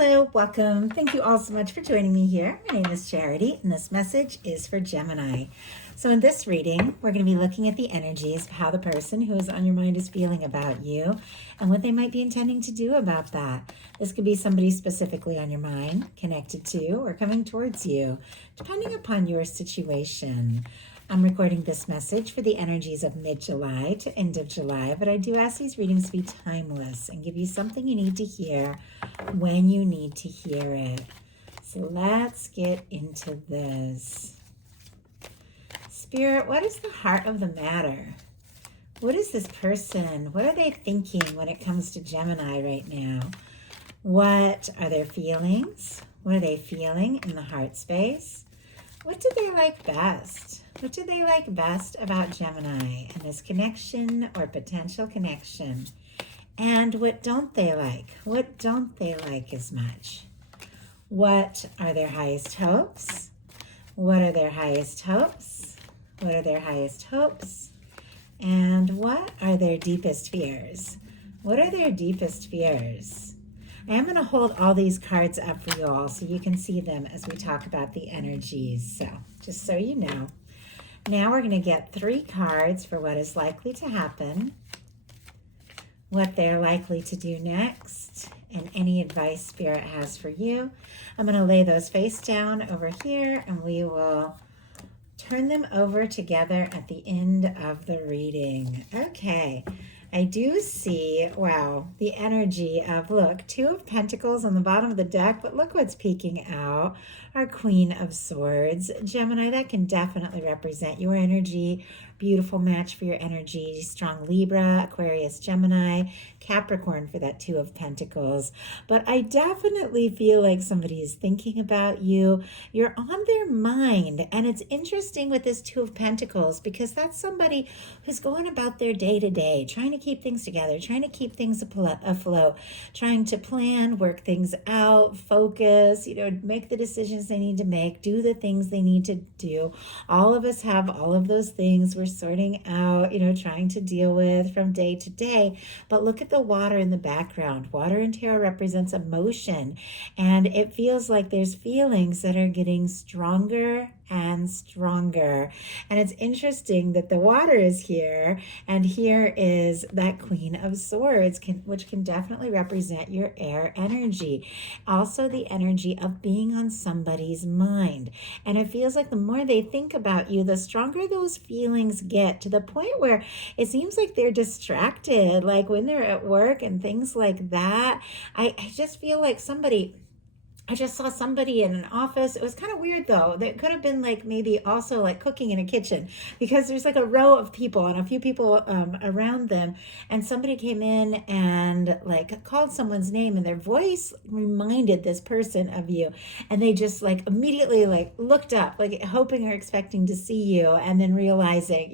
Hello, welcome. Thank you all so much for joining me here. My name is Charity, and this message is for Gemini. So in this reading, we're going to be looking at the energies of how the person who is on your mind is feeling about you and what they might be intending to do about that. This could be somebody specifically on your mind, connected to, or coming towards you, depending upon your situation. I'm recording this message for the energies of mid-July to end of July, but I do ask these readings to be timeless and give you something you need to hear when you need to hear it. So let's get into this. Spirit, what is the heart of the matter? What is this person? What are they thinking when it comes to Gemini right now? What are their feelings? What are they feeling in the heart space? What do they like best? What do they like best about Gemini and this connection or potential connection? And what don't they like? What don't they like as much? What are their highest hopes? What are their highest hopes? What are their highest hopes? And what are their deepest fears? What are their deepest fears? I am going to hold all these cards up for you all so you can see them as we talk about the energies. So just so you know. Now we're going to get 3 cards for what is likely to happen, what they're likely to do next, and any advice Spirit has for you. I'm going to lay those face down over here, and we will turn them over together at the end of the reading. Okay. I do see, wow, the energy of, look, 2 of Pentacles on the bottom of the deck, but look what's peeking out, our Queen of Swords. Gemini, that can definitely represent your energy. Beautiful match for your energy. Strong Libra, Aquarius, Gemini, Capricorn for that 2 of Pentacles. But I definitely feel like somebody is thinking about you. You're on their mind. And it's interesting with this 2 of Pentacles because that's somebody who's going about their day to day, trying to keep things together, trying to keep things afloat, trying to plan, work things out, focus, make the decisions they need to make, do the things they need to do. All of us have all of those things we're sorting out, trying to deal with from day to day. But look at the water in the background. Water in tarot represents emotion, and it feels like there's feelings that are getting stronger and stronger. And it's interesting that the water is here, and here is that Queen of Swords, which can definitely represent your air energy. Also the energy of being on somebody's mind. And it feels like the more they think about you, the stronger those feelings get, to the point where it seems like they're distracted, like when they're at work and things like that. I just feel like I just saw somebody in an office. It was kind of weird though. That could have been like maybe also like cooking in a kitchen, because there's like a row of people and a few people around them. And somebody came in and like called someone's name, and their voice reminded this person of you. And they just like immediately like looked up, like hoping or expecting to see you, and then realizing,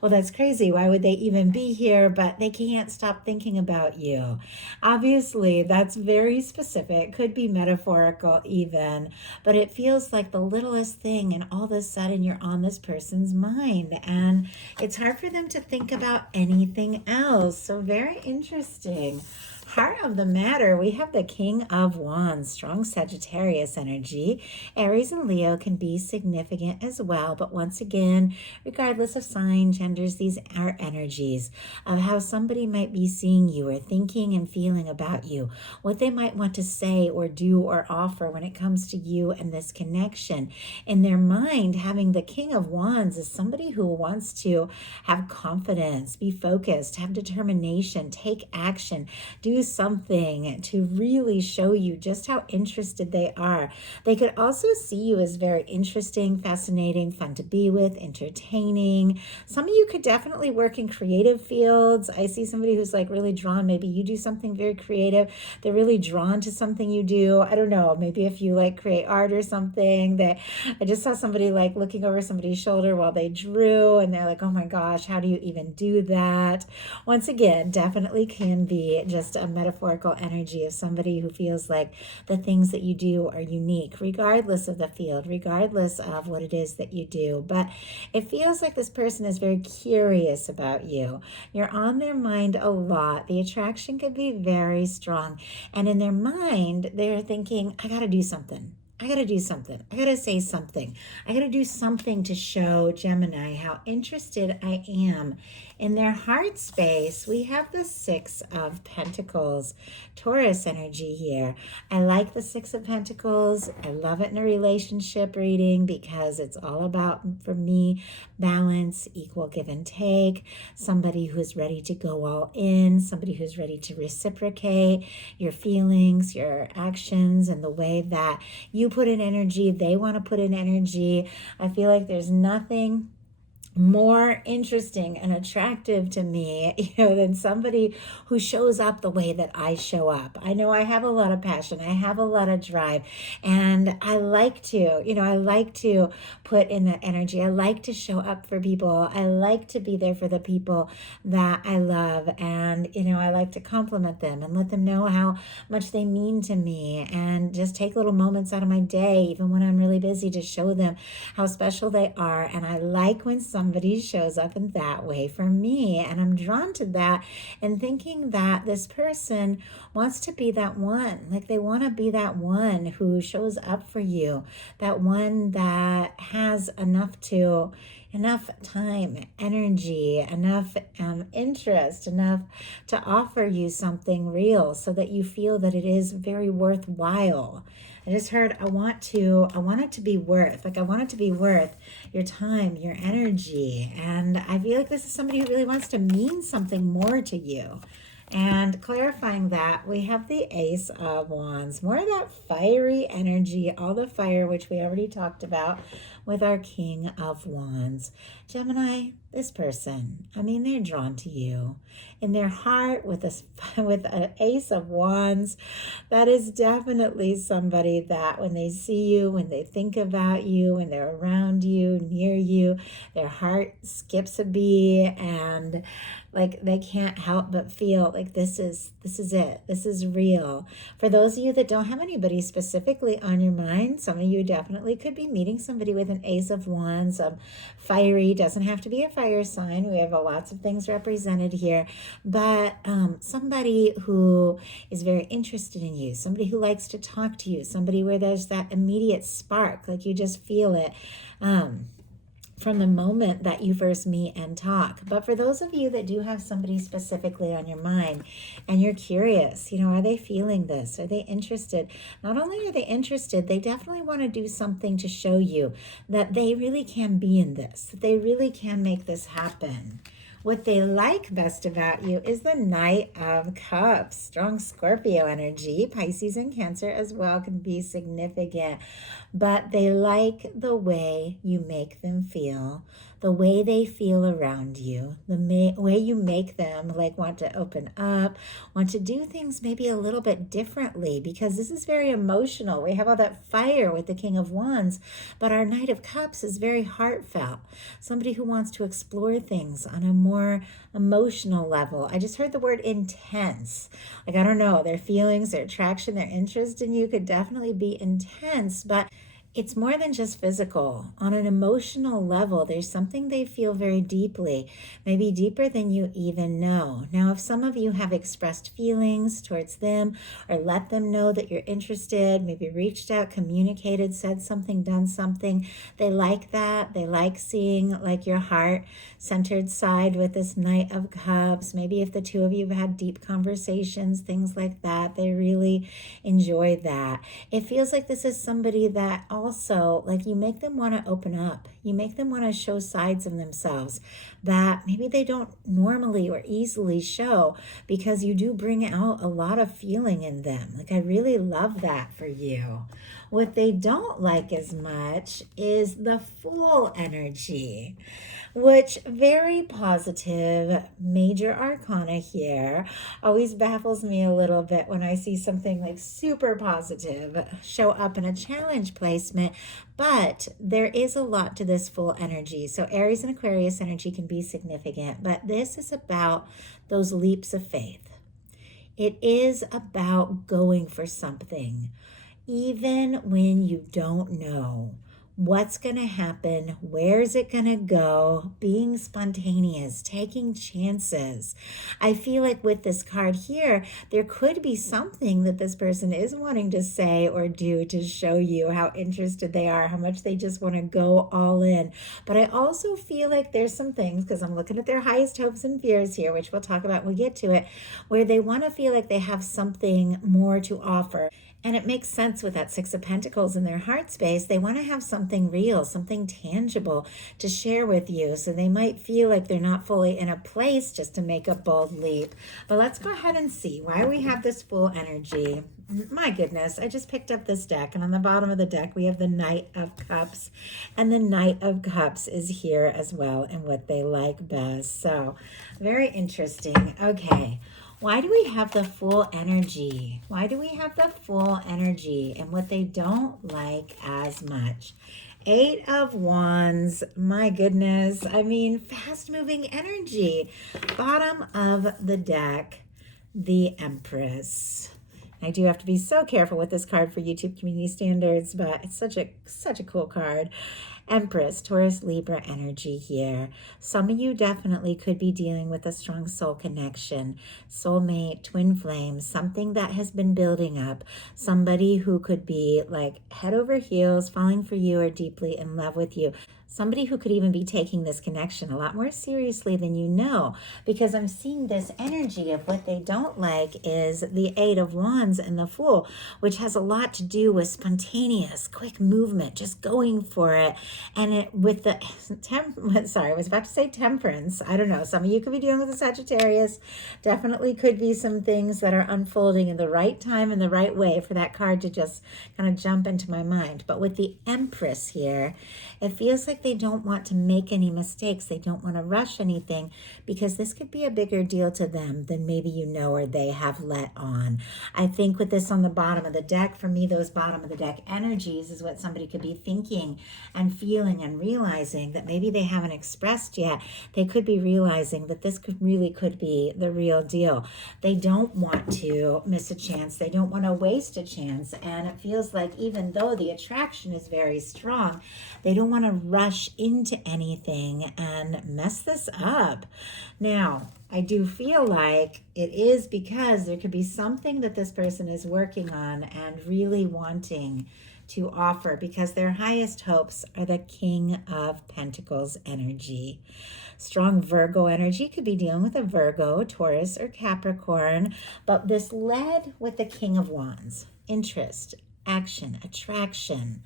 well, that's crazy. Why would they even be here? But they can't stop thinking about you. Obviously, that's very specific. Could be metaphorical even, but it feels like the littlest thing, and all of a sudden you're on this person's mind, and it's hard for them to think about anything else. So very interesting. Heart of the matter, we have the King of Wands, strong Sagittarius energy. Aries and Leo can be significant as well, but once again, regardless of sign, genders, these are energies of how somebody might be seeing you or thinking and feeling about you, what they might want to say or do or offer when it comes to you and this connection. In their mind, having the King of Wands is somebody who wants to have confidence, be focused, have determination, take action, do something to really show you just how interested they are. They could also see you as very interesting, fascinating, fun to be with, entertaining. Some of you could definitely work in creative fields. I see somebody who's like really drawn. Maybe you do something very creative. They're really drawn to something you do. I don't know. Maybe if you like create art or something. I just saw somebody like looking over somebody's shoulder while they drew, and they're like, oh my gosh, how do you even do that? Once again, definitely can be just a metaphorical energy of somebody who feels like the things that you do are unique, regardless of the field, regardless of what it is that you do. But it feels like this person is very curious about you. You're on their mind a lot. The attraction could be very strong. And in their mind, they're thinking, I got to do something. I got to do something. I got to say something. I got to do something to show Gemini how interested I am. In their heart space, we have the Six of Pentacles, Taurus energy here. I like the Six of Pentacles. I love it in a relationship reading because it's all about, for me, balance, equal give and take, somebody who's ready to go all in, somebody who's ready to reciprocate your feelings, your actions, and the way that you put in energy, they want to put in energy. I feel like there's nothing more interesting and attractive to me, than somebody who shows up the way that I show up. I know I have a lot of passion. I have a lot of drive, and I like to put in that energy. I like to show up for people. I like to be there for the people that I love, and, I like to compliment them and let them know how much they mean to me, and just take little moments out of my day, even when I'm really busy, to show them how special they are. And I like when somebody shows up in that way for me, and I'm drawn to that and thinking that this person wants to be that one. Like, they want to be that one who shows up for you, that one that has enough time, energy, enough interest, enough to offer you something real so that you feel that it is very worthwhile. I just heard, I want it to be worth, I want it to be worth your time, your energy. And I feel like this is somebody who really wants to mean something more to you. And clarifying that, we have the Ace of Wands, more of that fiery energy, all the fire, which we already talked about with our King of Wands. Gemini, this person, they're drawn to you. In their heart, with an Ace of Wands, that is definitely somebody that when they see you, when they think about you, when they're around you, near you, their heart skips a beat, and they can't help but feel like this is it. This is real. For those of you that don't have anybody specifically on your mind, some of you definitely could be meeting somebody with an Ace of Wands. Fiery doesn't have to be a fire sign. We have lots of things represented here, but somebody who is very interested in you, somebody who likes to talk to you, somebody where there's that immediate spark, like you just feel it. From the moment that you first meet and talk. But for those of you that do have somebody specifically on your mind and you're curious, are they feeling this? Are they interested? Not only are they interested, they definitely want to do something to show you that they really can be in this, that they really can make this happen. What they like best about you is the Knight of Cups. Strong Scorpio energy. Pisces and Cancer as well can be significant. But they like the way you make them feel, the way they feel around you, the way you make them want to open up, want to do things maybe a little bit differently, because this is very emotional. We have all that fire with the King of Wands, but our Knight of Cups is very heartfelt. Somebody who wants to explore things on a more emotional level. I just heard the word intense. I don't know, their feelings, their attraction, their interest in you could definitely be intense, but it's more than just physical. On an emotional level, there's something they feel very deeply, maybe deeper than you even know. Now, if some of you have expressed feelings towards them or let them know that you're interested, maybe reached out, communicated, said something, done something, they like that. They like seeing your heart-centered side with this Knight of Cups. Maybe if the two of you have had deep conversations, things like that, they really enjoy that. It feels like this is somebody that also, you make them want to open up. You make them want to show sides of themselves that maybe they don't normally or easily show, because you do bring out a lot of feeling in them. I really love that for you. What they don't like as much is the Fool energy, which very positive major arcana here. Always baffles me a little bit when I see something super positive show up in a challenge placement, but there is a lot to this Fool energy. So Aries and Aquarius energy can be significant, but this is about those leaps of faith. It is about going for something, even when you don't know what's going to happen, where's it going to go, being spontaneous, taking chances. I feel like with this card here, there could be something that this person is wanting to say or do to show you how interested they are, how much they just want to go all in. But I also feel like there's some things, because I'm looking at their highest hopes and fears here, which we'll talk about when we get to it, where they want to feel like they have something more to offer. And it makes sense with that Six of Pentacles in their heart space. They want to have something real, something tangible to share with you. So they might feel like they're not fully in a place just to make a bold leap. But let's go ahead and see why we have this Fool energy. My goodness, I just picked up this deck, and on the bottom of the deck we have the Knight of Cups, and the Knight of Cups is here as well, and what they like best. So very interesting. Okay. Why do we have the Fool energy? Why do we have the Fool energy and what they don't like as much? Eight of Wands, my goodness. I mean, fast-moving energy. Bottom of the deck, the Empress. I do have to be so careful with this card for YouTube community standards, but it's such a cool card. Empress, Taurus, Libra energy here. Some of you definitely could be dealing with a strong soul connection, soulmate, twin flame, something that has been building up. Somebody who could be like head over heels, falling for you or deeply in love with you. Somebody who could even be taking this connection a lot more seriously than you know, because I'm seeing this energy of what they don't like is the Eight of Wands and the Fool, which has a lot to do with spontaneous, quick movement, just going for it. And it with the sorry, I was about to say Temperance. I don't know. Some of you could be dealing with a Sagittarius. Definitely could be some things that are unfolding in the right time and the right way for that card to just kind of jump into my mind. But with the Empress here, it feels like they don't want to make any mistakes. They don't want to rush anything, because this could be a bigger deal to them than maybe you know or they have let on. I think with this on the bottom of the deck, for me, those bottom of the deck energies is what somebody could be thinking and feeling and realizing that maybe they haven't expressed yet. They could be realizing that this could be the real deal. They don't want to miss a chance. They don't want to waste a chance. And it feels like even though the attraction is very strong, they don't want to rush into anything and mess this up. Now, I do feel like it is because there could be something that this person is working on and really wanting to offer, because their highest hopes are the King of Pentacles energy. Strong Virgo energy, could be dealing with a Virgo, Taurus, or Capricorn, but this led with the King of Wands. Interest, action, attraction.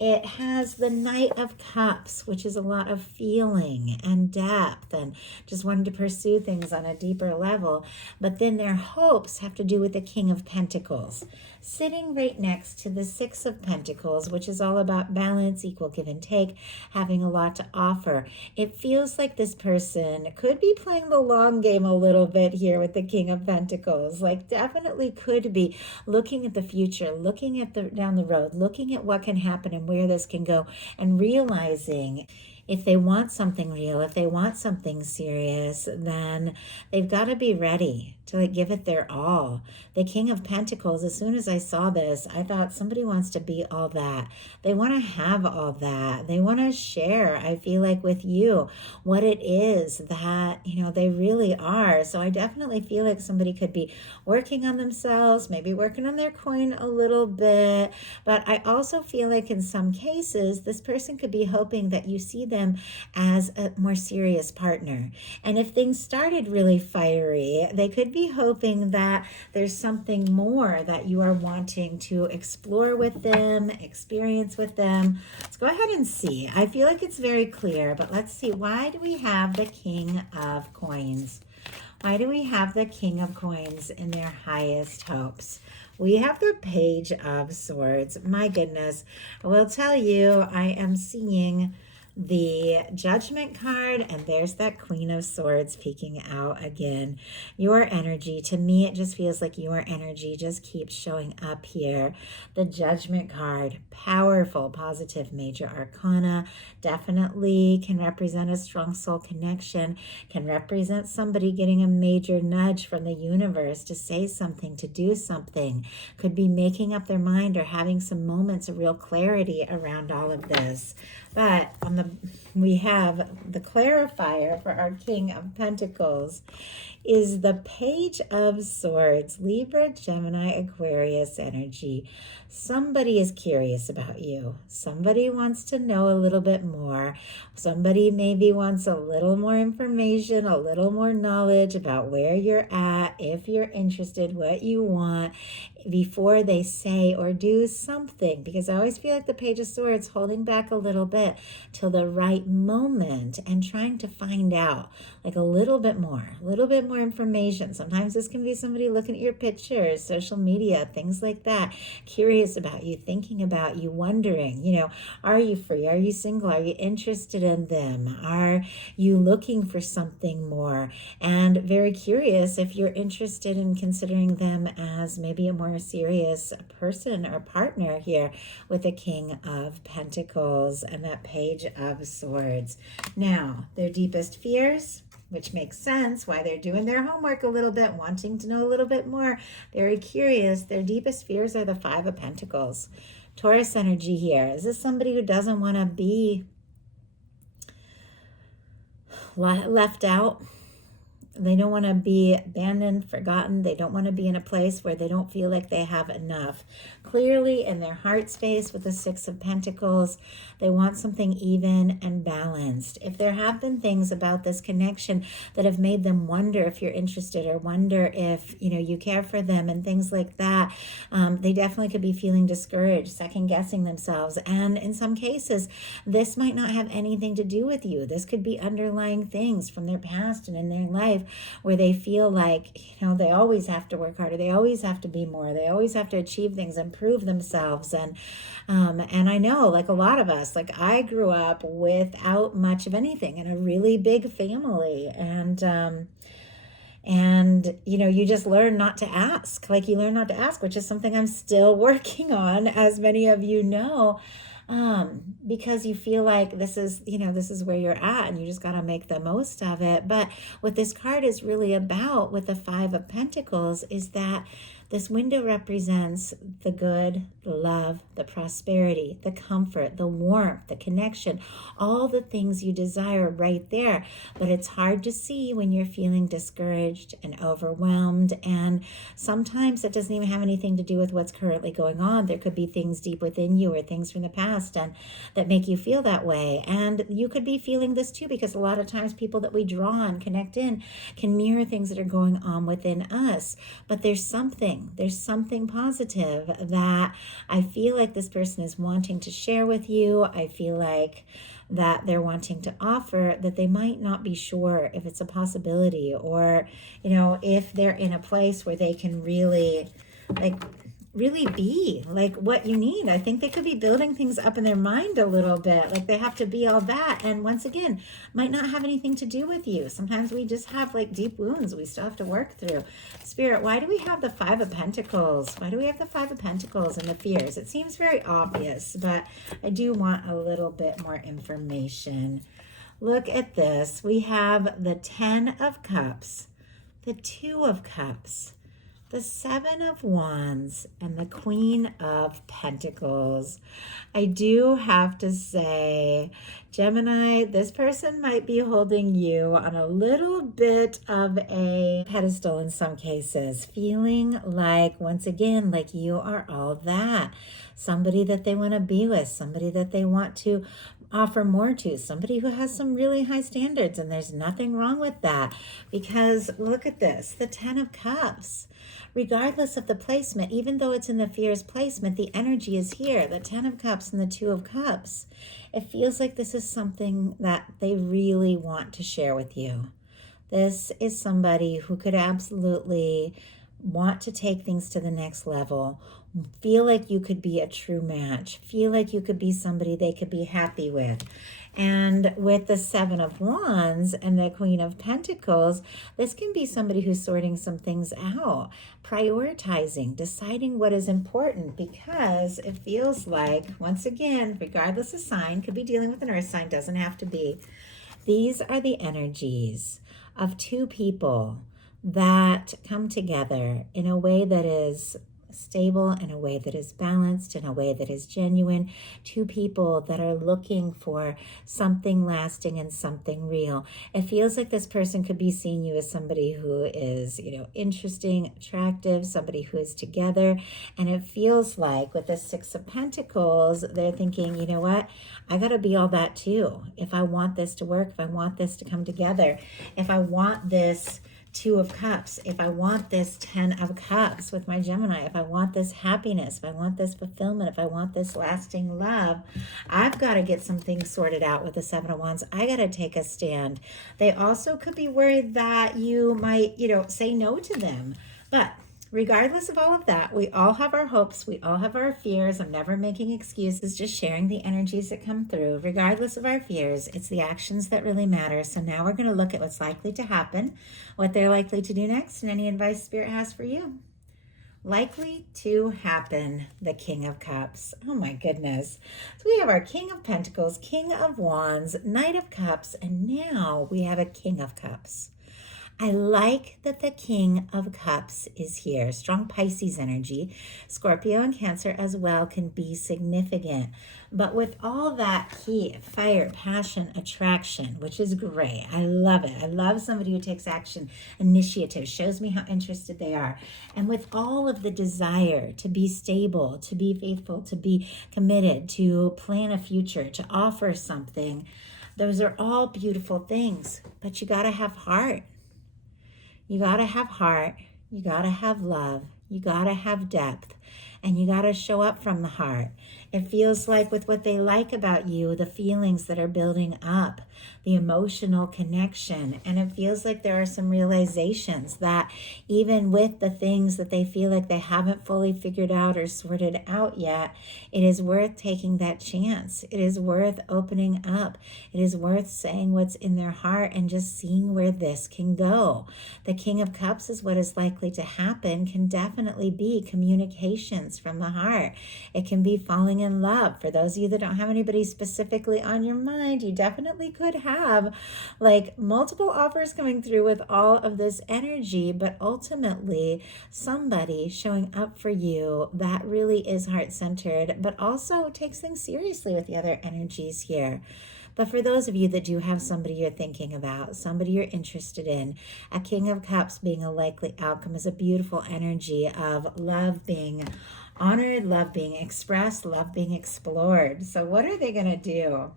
It has the Knight of Cups, which is a lot of feeling and depth and just wanting to pursue things on a deeper level. But then their hopes have to do with the King of Pentacles, sitting right next to the Six of Pentacles, which is all about balance, equal give and take, having a lot to offer. It feels like this person could be playing the long game a little bit here with the King of Pentacles. Like, definitely could be looking at the future, looking at down the road, looking at what can happen and where this can go, and realizing if they want something real, if they want something serious, then they've got to be ready to give it their all. The King of Pentacles, as soon as I saw this, I thought somebody wants to be all that. They want to have all that. They want to share, I feel like, with you what it is that, they really are. So I definitely feel like somebody could be working on themselves, maybe working on their coin a little bit. But I also feel like in some cases, this person could be hoping that you see them as a more serious partner. And if things started really fiery, they could be hoping that there's something more that you are wanting to explore with them, experience with them. Let's go ahead and see. I feel like it's very clear, but let's see. Why do we have the King of Coins? Why do we have the King of Coins in their highest hopes? We have the Page of Swords. My goodness, I will tell you, I am seeing the Judgment card, and there's that Queen of Swords peeking out again. Your energy, to me, it just feels like your energy just keeps showing up here. The Judgment card, powerful, positive major arcana, definitely can represent a strong soul connection, can represent somebody getting a major nudge from the universe to say something, to do something, could be making up their mind or having some moments of real clarity around all of this. But we have the clarifier for our King of Pentacles is the Page of Swords, Libra, Gemini, Aquarius energy. Somebody is curious about you. Somebody wants to know a little bit more. Somebody maybe wants a little more information, a little more knowledge about where you're at, if you're interested, what you want, before they say or do something. Because I always feel like the Page of Swords holding back a little bit till the right moment and trying to find out like a little bit more information. Sometimes this can be somebody looking at your pictures, social media, things like that, curious about you, thinking about you, wondering, are you free? Are you single? Are you interested in them? Are you looking for something more? And very curious if you're interested in considering them as maybe a more serious person or partner here with the King of Pentacles and that Page of Swords. Now, their deepest fears, which makes sense why they're doing their homework a little bit, wanting to know a little bit more, very curious. Their deepest fears are the Five of Pentacles. Taurus energy here. Is this somebody who doesn't want to be left out? They don't want to be abandoned, forgotten. They don't want to be in a place where they don't feel like they have enough. Clearly in their heart space with the Six of Pentacles, they want something even and balanced. If there have been things about this connection that have made them wonder if you're interested or wonder if, you care for them and things like that, they definitely could be feeling discouraged, second guessing themselves. And in some cases, this might not have anything to do with you. This could be underlying things from their past and in their life where they feel like, they always have to work harder. They always have to be more. They always have to achieve things and prove themselves. And I know, like a lot of us, like I grew up without much of anything in a really big family. And you just learn not to ask. Like you learn not to ask, which is something I'm still working on, as many of you know. Because you feel like this is where you're at and you just got to make the most of it. But what this card is really about with the Five of Pentacles is that this window represents the good, the love, the prosperity, the comfort, the warmth, the connection, all the things you desire right there. But it's hard to see when you're feeling discouraged and overwhelmed. And sometimes it doesn't even have anything to do with what's currently going on. There could be things deep within you or things from the past and that make you feel that way. And you could be feeling this too, because a lot of times people that we draw and connect in can mirror things that are going on within us. But there's something positive that I feel like this person is wanting to share with you. I feel like that they're wanting to offer that they might not be sure if it's a possibility or, if they're in a place where they can really be like what you need. I think they could be building things up in their mind a little bit, like they have to be all that. And once again, might not have anything to do with you. Sometimes we just have like deep wounds we still have to work through. Spirit, why do we have the Five of Pentacles? Why do we have the Five of Pentacles and the fears? It seems very obvious, but I do want a little bit more information. Look at this. We have the Ten of Cups, the Two of Cups, the Seven of Wands, and the Queen of Pentacles. I do have to say, Gemini, this person might be holding you on a little bit of a pedestal in some cases, feeling like, once again, like you are all that. Somebody that they want to be with, somebody that they want to offer more to, somebody who has some really high standards, and there's nothing wrong with that. Because look at this, the Ten of Cups. Regardless of the placement, even though it's in the fears placement, the energy is here, the Ten of Cups and the Two of Cups. It feels like this is something that they really want to share with you. This is somebody who could absolutely want to take things to the next level, Feel like you could be a true match. Feel like you could be somebody they could be happy with. And with the Seven of Wands and the Queen of Pentacles, this can be somebody who's sorting some things out, prioritizing, deciding what is important, because it feels like, once again, regardless of sign, could be dealing with an earth sign, doesn't have to be. These are the energies of two people that come together in a way that is stable, in a way that is balanced, in a way that is genuine. Two people that are looking for something lasting and something real. It feels like this person could be seeing you as somebody who is, interesting, attractive, somebody who is together. And it feels like with the Six of Pentacles, they're thinking, you know what? I got to be all that too. If I want this to work, if I want this to come together, if I want this Two of Cups, if I want this 10 of Cups with my Gemini, if I want this happiness, if I want this fulfillment, if I want this lasting love, I've got to get some things sorted out with the Seven of Wands. I got to take a stand. They also could be worried that you might, say no to them. But regardless of all of that, we all have our hopes. We all have our fears. I'm never making excuses, just sharing the energies that come through. Regardless of our fears, it's the actions that really matter. So now we're going to look at what's likely to happen, what they're likely to do next, and any advice Spirit has for you. Likely to happen, the King of Cups. Oh my goodness. So we have our King of Pentacles, King of Wands, Knight of Cups, and now we have a King of Cups. I like that the King of Cups is here. Strong Pisces energy. Scorpio and Cancer as well can be significant. But with all that heat, fire, passion, attraction, which is great. I love it. I love somebody who takes action, initiative, shows me how interested they are. And with all of the desire to be stable, to be faithful, to be committed, to plan a future, to offer something, those are all beautiful things. But you got to have heart. You got to have heart, you got to have love, you got to have depth, and you got to show up from the heart. It feels like with what they like about you, the feelings that are building up, the emotional connection, and it feels like there are some realizations that even with the things that they feel like they haven't fully figured out or sorted out yet, it is worth taking that chance. It is worth opening up. It is worth saying what's in their heart and just seeing where this can go. The King of Cups is what is likely to happen, can definitely be communications from the heart. It can be falling in love. For those of you that don't have anybody specifically on your mind, you definitely could have like multiple offers coming through with all of this energy, but ultimately somebody showing up for you that really is heart-centered, but also takes things seriously with the other energies here. But for those of you that do have somebody you're thinking about, somebody you're interested in, a King of Cups being a likely outcome is a beautiful energy of love being honored, love being expressed, love being explored. So what are they going to do?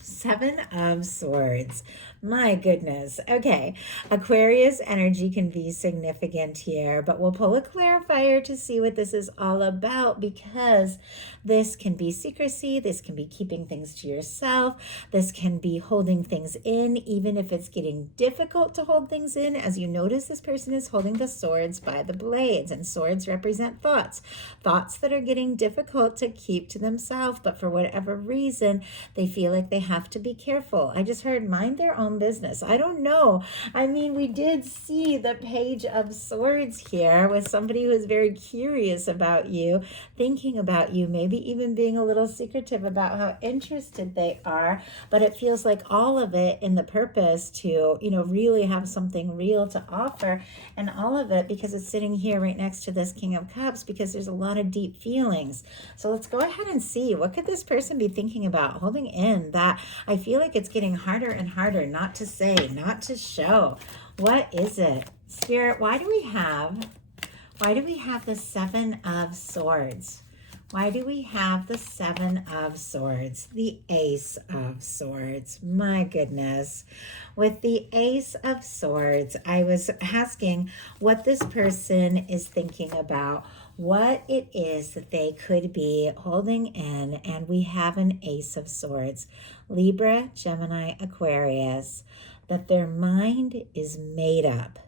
Seven of Swords. My goodness. Okay. Aquarius energy can be significant here, but we'll pull a clarifier to see what this is all about, because this can be secrecy. This can be keeping things to yourself. This can be holding things in, even if it's getting difficult to hold things in. As you notice, this person is holding the swords by the blades, and swords represent thoughts that are getting difficult to keep to themselves, but for whatever reason, they feel like they have to be careful. I just heard mind their own business. I don't know. I mean, we did see the Page of Swords here with somebody who is very curious about you, thinking about you, maybe even being a little secretive about how interested they are. But it feels like all of it in the purpose to, really have something real to offer, and all of it because it's sitting here right next to this King of Cups, because there's a lot of deep feelings. So let's go ahead and see, what could this person be thinking about, holding in that I feel like it's getting harder and harder not to say, not to show. What is it? Spirit, why do we have the Seven of Swords? Why do we have the Seven of Swords? The Ace of Swords. My goodness. With the Ace of Swords, I was asking what this person is thinking about, what it is that they could be holding in, and we have an Ace of Swords. Libra, Gemini, Aquarius, that their mind is made up.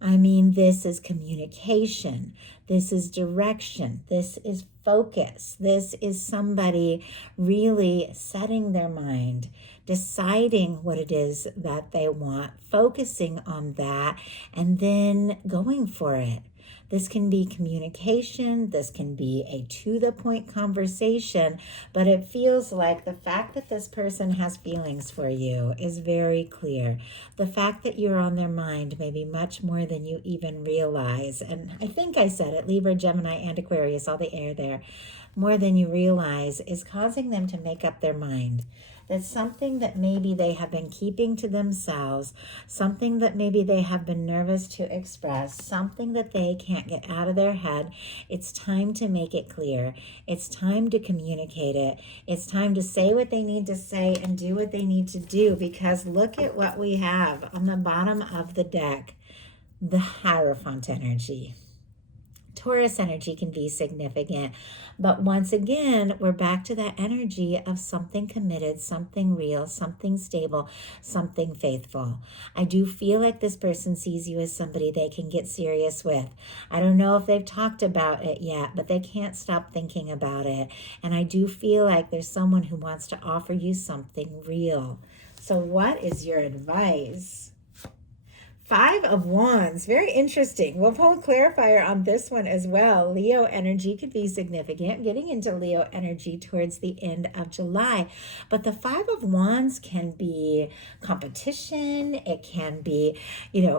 I mean, this is communication. This is direction. This is focus. This is somebody really setting their mind, deciding what it is that they want, focusing on that, and then going for it. This can be communication. This can be a to-the-point conversation, but it feels like the fact that this person has feelings for you is very clear. The fact that you're on their mind may be much more than you even realize. And I think I said it, Libra, Gemini, and Aquarius, all the air there, more than you realize is causing them to make up their mind. That's something that maybe they have been keeping to themselves, something that maybe they have been nervous to express, something that they can't get out of their head. It's time to make it clear. It's time to communicate it. It's time to say what they need to say and do what they need to do, because look at what we have on the bottom of the deck, the Hierophant energy. Taurus energy can be significant, but once again, we're back to that energy of something committed, something real, something stable, something faithful. I do feel like this person sees you as somebody they can get serious with. I don't know if they've talked about it yet, but they can't stop thinking about it. And I do feel like there's someone who wants to offer you something real. So what is your advice? 5 of Wands, very interesting. We'll pull a clarifier on this one as well. Leo energy could be significant, getting into Leo energy towards the end of July. But the 5 of Wands can be competition. It can be,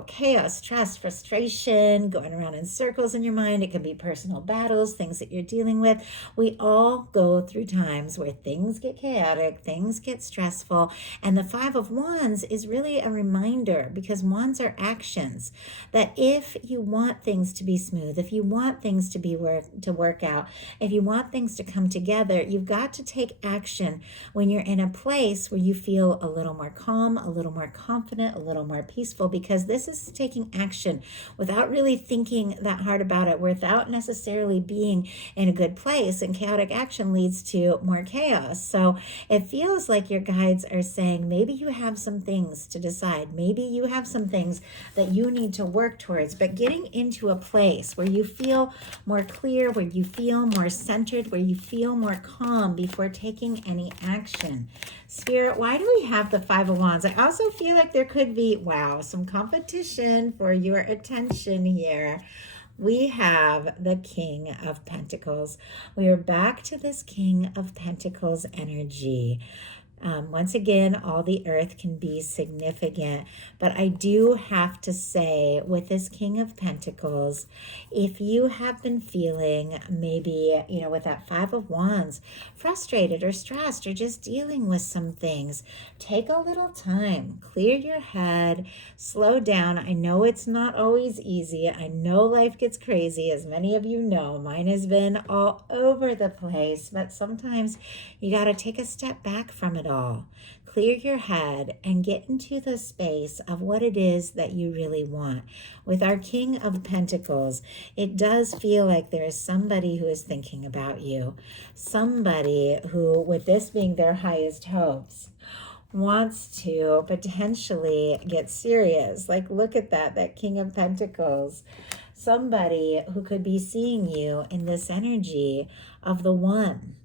chaos, stress, frustration, going around in circles in your mind. It can be personal battles, things that you're dealing with. We all go through times where things get chaotic, things get stressful. And the 5 of Wands is really a reminder, because Wands are actions, that if you want things to be smooth, if you want things to work out, if you want things to come together, you've got to take action when you're in a place where you feel a little more calm, a little more confident, a little more peaceful, because this is taking action without really thinking that hard about it, without necessarily being in a good place. And chaotic action leads to more chaos. So it feels like your guides are saying, maybe you have some things to decide. Maybe you have some things that you need to work towards, but getting into a place where you feel more clear, where you feel more centered, where you feel more calm before taking any action. Spirit, why do we have the 5 of Wands? I also feel like there could be, some competition for your attention here. We have the King of Pentacles. We are back to this King of Pentacles energy. Once again, all the earth can be significant, but I do have to say, with this King of Pentacles, if you have been feeling maybe, with that 5 of Wands, frustrated or stressed or just dealing with some things, take a little time, clear your head, slow down. I know it's not always easy. I know life gets crazy, as many of you know. Mine has been all over the place, but sometimes you got to take a step back from it all. Clear your head and get into the space of what it is that you really want. With our King of Pentacles, it does feel like there is somebody who is thinking about you. Somebody who, with this being their highest hopes, wants to potentially get serious. Like, look at that King of Pentacles. Somebody who could be seeing you in this energy of the one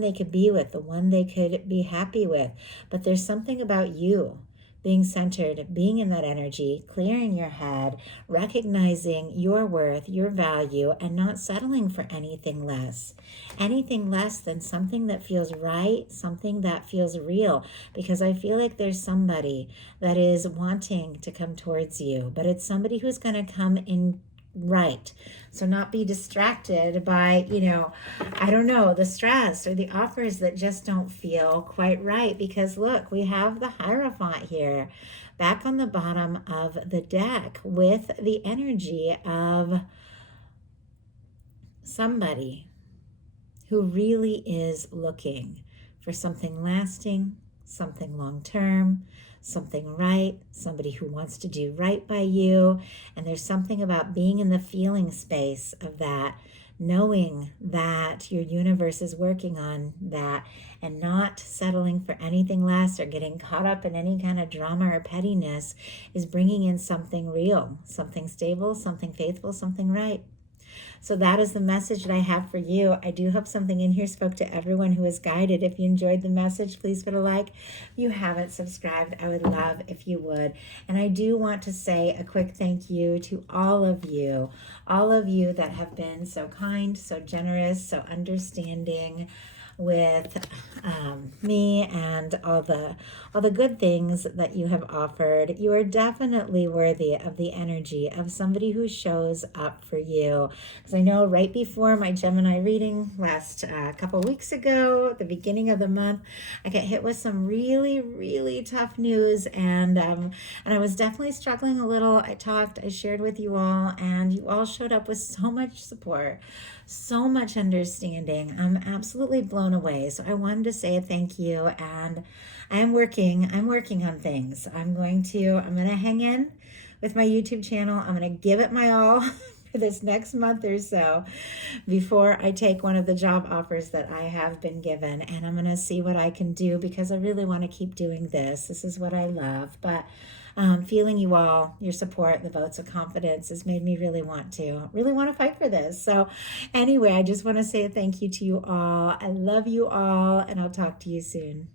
they could be with, the one they could be happy with. But there's something about you being centered, being in that energy, clearing your head, recognizing your worth, your value, and not settling for anything less than something that feels right, something that feels real. Because I feel like there's somebody that is wanting to come towards you, but it's somebody who's going to come in right. So not be distracted by, the stress or the offers that just don't feel quite right. Because look, we have the Hierophant here back on the bottom of the deck with the energy of somebody who really is looking for something lasting, something long-term, something right, somebody who wants to do right by you. And there's something about being in the feeling space of that knowing that your universe is working on that and not settling for anything less or getting caught up in any kind of drama or pettiness is bringing in something real, something stable, something faithful, something right. So that is the message that I have for you. I do hope something in here spoke to everyone who is guided. If you enjoyed the message, please put a like. If you haven't subscribed, I would love if you would. And I do want to say a quick thank you to all of you that have been so kind, so generous, so understanding with me and all the good things that you have offered. You are definitely worthy of the energy of somebody who shows up for you. Because I know right before my Gemini reading last couple weeks ago, at the beginning of the month, I got hit with some really, really tough news, and I was definitely struggling a little. I shared with you all, and you all showed up with so much support, so much understanding. I'm absolutely blown away. So I wanted to say a thank you, and I'm working on things. I'm going to hang in with my YouTube channel. I'm going to give it my all for this next month or so before I take one of the job offers that I have been given, and I'm going to see what I can do because I really want to keep doing this. This is what I love. But feeling you all, your support, the votes of confidence has made me really want to fight for this. So anyway, I just want to say thank you to you all. I love you all, and I'll talk to you soon.